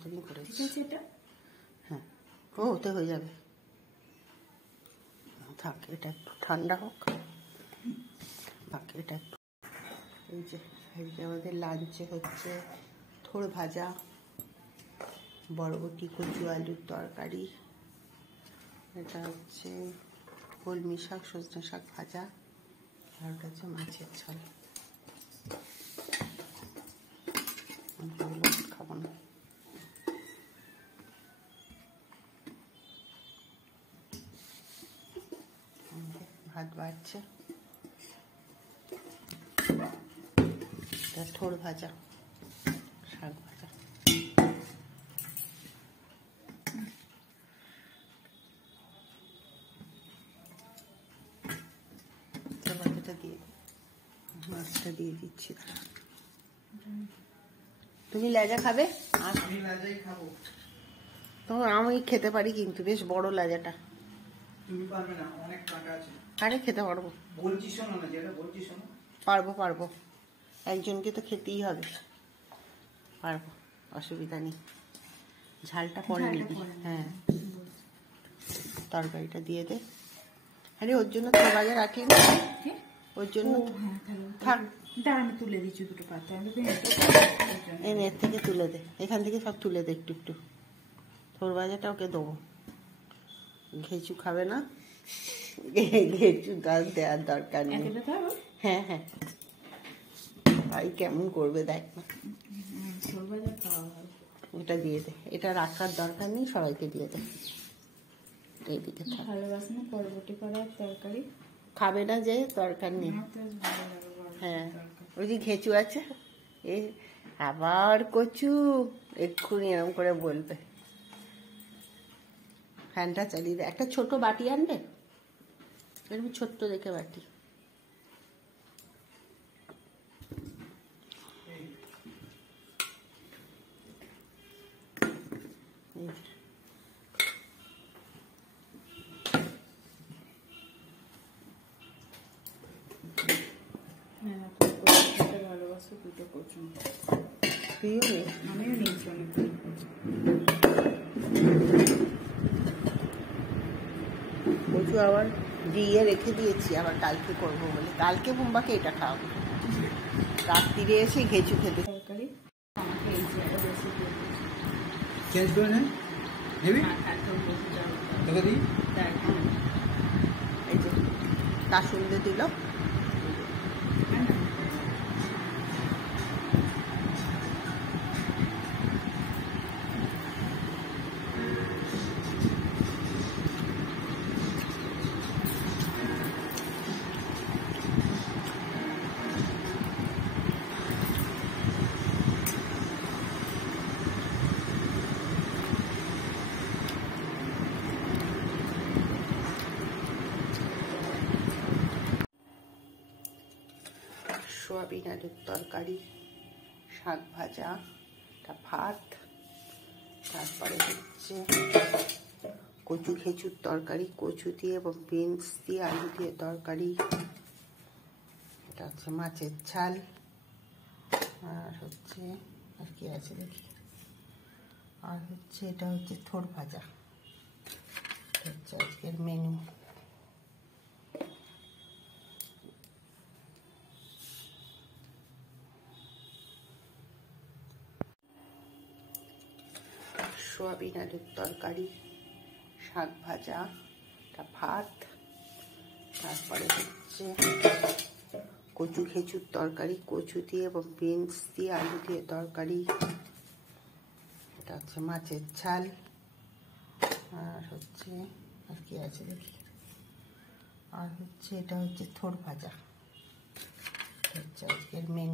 মতনই করেছি। এটা হ্যাঁ, ও ওতে হয়ে যাবে। থাক, এটা একটু ঠান্ডা হোক। থাক, এটা একটু। এই যে আজকে আমাদের লাঞ্চে হচ্ছে থোড় ভাজা, বরবটি কচু আলুর তরকারি, এটা হচ্ছে কলমি শাক সজনে শাক ভাজা, আর ওটা হচ্ছে মাছের ঝাল। খাবো না। ভাত বাড়ছে, এটা থোড় ভাজা, শাক ভাজা। ভাজাটা দিয়ে মাছটা দিয়ে দিচ্ছি। তুমি লেজা খাবে? আমি লাজাই খাবো। তো আমি খেতে পারি, কিন্তু বেশ বড় লাজাটা। তুমি পারবে না, অনেক কাটা আছে। আরে খেতে পারবো। বলছি শোনো না, যেটা বলছি শোনো। পারবো পারবো, একজনকে তো খেতেই হবে। পারবো, অসুবিধা নেই। ঝালটা পরে নিবি। হ্যাঁ, তরকারিটা দিয়ে দে। আরে ওর জন্য তো বাজার রাখি না, ওর জন্য থাক। আমি তুলে দিচ্ছি দুটো পাতা। এই নেট থেকে তুলে দে, এখান থেকে সব তুলে দে একটু একটু। থোর ভাজাটা ওকে দেবো। ঘেঁচু খাবে না, ঘেঁচু গাছ দেওয়ার দরকার নেই। হ্যাঁ হ্যাঁ, ভাই কেমন করবে দেখ না। এটা দিয়ে দে, এটা রাখার দরকার নেই, সবাইকে দিয়ে দে। এইদিকে থাক। ভালোবাসে না বরবটি করার তরকারি? খাবে না যে, দরকার নেই। হ্যাঁ, ওই যে ঘেঁচু আছে, এ আবার কচু, এক্ষুনি এরকম করে বলবে। ফ্যানটা চালিয়ে দে। একটা ছোট বাটি আনবে, এরকম ছোট্ট দেখে বাটি। ভালোবাসো দুটো কচু। তুইও নে। আমিও নিয়েছি অনেক। কচু আবার দিয়ে রেখে দিয়েছি, আবার কালকে করবো বলে। কালকে বোম্বাকে এটা খাওয়াবো, রাত্রিরে এসে ঘেঁচু খেতে। তরকারি আমাকে এই জায়গা বেশি দিয়ে দিচ্ছি। চেঞ্জ করে নেন, নেবি তোকে দিই। এই যে তার সন্ধে দিল। সোয়াবিন আলুর তরকারি, শাক ভাজা, ভাত, তারপরে হচ্ছে কচু ঘেঁচুর তরকারি, কচু দিয়ে এবং বিনস দিয়ে আলু দিয়ে তরকারি, এটা হচ্ছে মাছের ঝাল, আর হচ্ছে আর কি আছে দেখি, আর হচ্ছে এটা হচ্ছে থোড় ভাজা। হচ্ছে আজকের মেনু। সোয়াবিন আলুর তরকারি, শাক ভাজা, ভাত, তারপরে হচ্ছে কচু ঘেঁচুর তরকারি, কচু দিয়ে এবং বিনস দিয়ে আলু দিয়ে তরকারি, এটা হচ্ছে মাছের ঝাল, আর হচ্ছে আর কি আছে দেখি, আর হচ্ছে এটা হচ্ছে থোড় ভাজা। হচ্ছে আজকের মেনু।